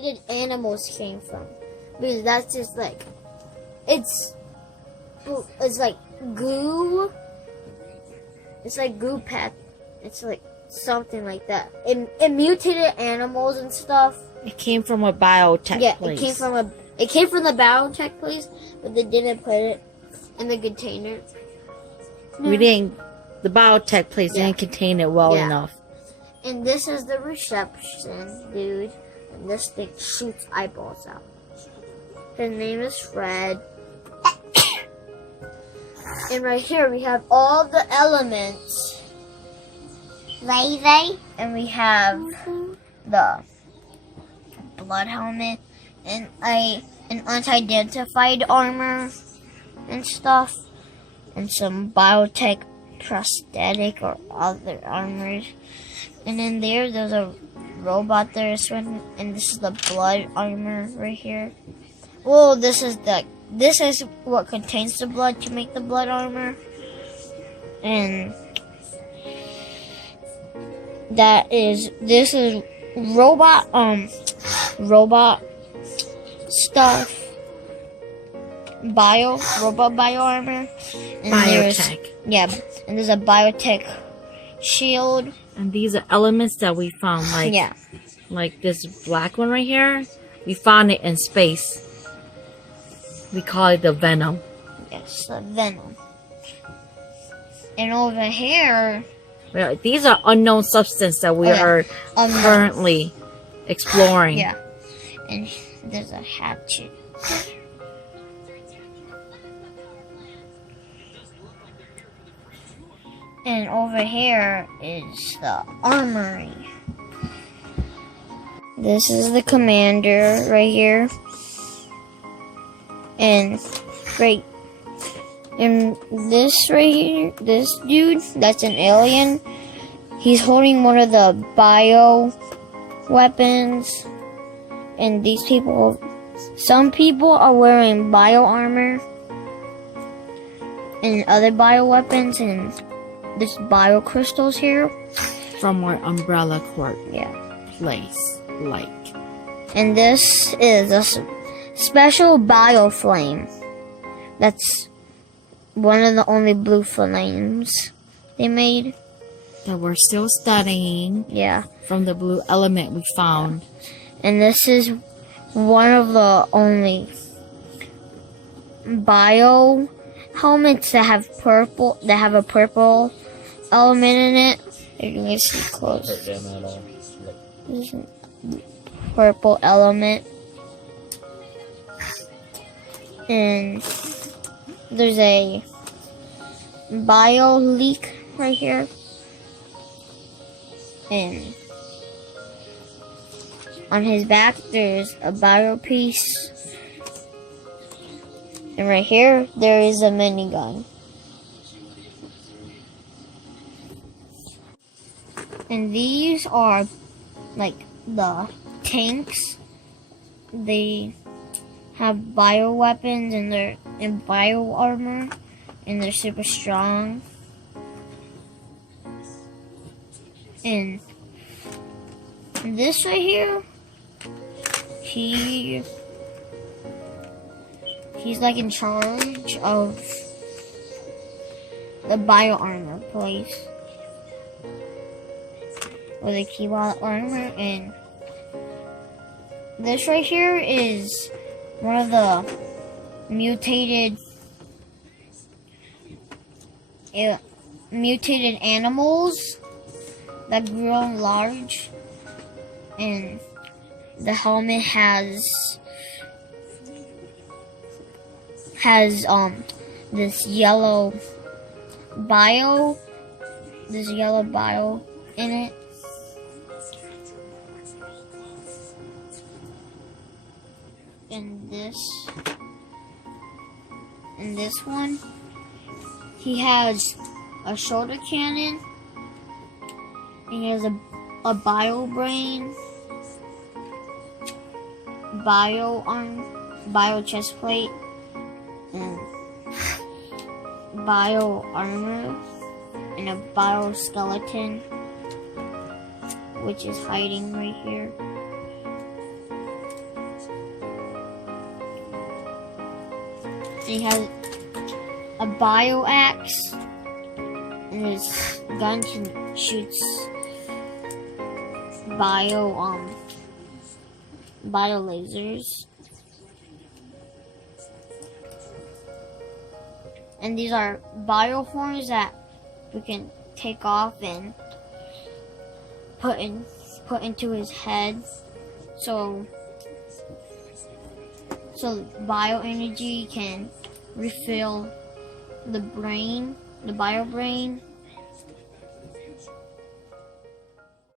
mutated animals came from. Because that's just like, it's like goo. It's like goo pack. It's like something like that. It mutated animals and stuff. It came from a biotech place. It came from the biotech place, but they didn't put it in the container. The biotech place didn't contain it well enough. And this is the reception, dude. And this thing shoots eyeballs out. His name is Fred. And right here we have all the elements. And we have the blood helmet and an unidentified armor and stuff. And some biotech prosthetic or other armors. And then there's a robot there, and this is the blood armor right here. Well, this is what contains the blood to make the blood armor. And this is robot stuff. Robot bio armor. And Biotech. And there's a biotech shield. And these are elements that we found, like this black one right here. We found it in space. We call it the Venom. Yes, the Venom. And over here, these are unknown substance that we are currently exploring. Yeah. And there's a hatchet. And over here is the armory. This is the commander right here. And this right here, this dude, that's an alien. He's holding one of the bio weapons. And some people are wearing bio armor and other bio weapons, and there's bio crystals here. From our Umbrella Corp place, And this is a special bio flame. That's one of the only blue flames they made. That we're still studying. Yeah. From the blue element we found. And this is one of the only bio helmets that have a purple element in it. You can see close. This is a purple element. And there's a bio leak right here. And on his back, there's a bio piece. And right here, there is a minigun. And these are like the tanks. They have bio weapons and they're in bio armor, and they're super strong. And this right here, he's like in charge of the bio armor place, or the keyball armor. And this right here is one of the mutated animals that grow large. And the helmet has this yellow bio in it. And this one, he has a shoulder cannon, and he has a bio brain, bio arm, bio chest plate, and bio armor, and a bio skeleton, which is hiding right here. he has a bio axe, and his gun shoots bio lasers. And these are bio horns that we can take off and put into his head. So bio energy can refill the brain, the bio brain.